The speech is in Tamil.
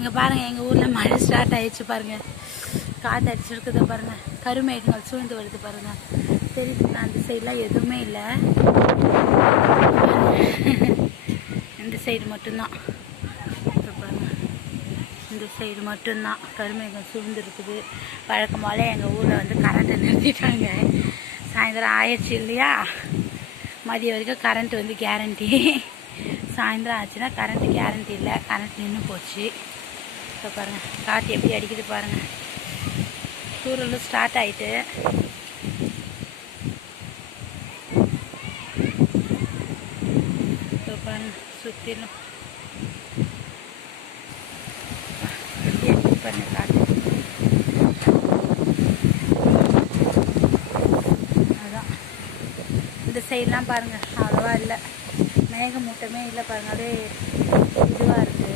இங்கே பாருங்கள், எங்கள் ஊரில் மழை ஸ்டார்ட் ஆயிடுச்சு பாருங்கள். காற்று அடிச்சுருக்குது பாருங்கள். கருமேகங்கள் சூழ்ந்து வருது பாருங்கள். தெரியுதுங்களா? அந்த சைடெலாம் எதுவுமே இல்லை. இந்த சைடு மட்டும்தான் பாருங்கள். இந்த சைடு மட்டும்தான் கருமேகம் சூழ்ந்து இருக்குது. வழக்கம் போல் எங்கள் ஊரில் வந்து கரண்ட்டை நிறுத்திட்டாங்க. சாயந்தரம் ஆயிடுச்சு இல்லையா? மதியம் வரைக்கும் கரண்ட் வந்து கேரண்டி. சாயந்தரம் ஆச்சுன்னா கரண்ட்டு கேரண்டி இல்லை, கரண்ட் நின்று போச்சு. இப்போ பாருங்கள் காற்று எப்படி அடிக்குது பாருங்கள். தூரலும் ஸ்டார்ட் ஆகிட்டு இப்போ பாருங்கள் சுற்றிலும் பாருங்கள் காற்று. அதுதான் இந்த சைட்லாம் பாருங்கள் அவ்வளோவா இல்லை, மேகமூட்டமே இல்லை பாருங்கள். அப்படியே இதுவாக இருக்குது.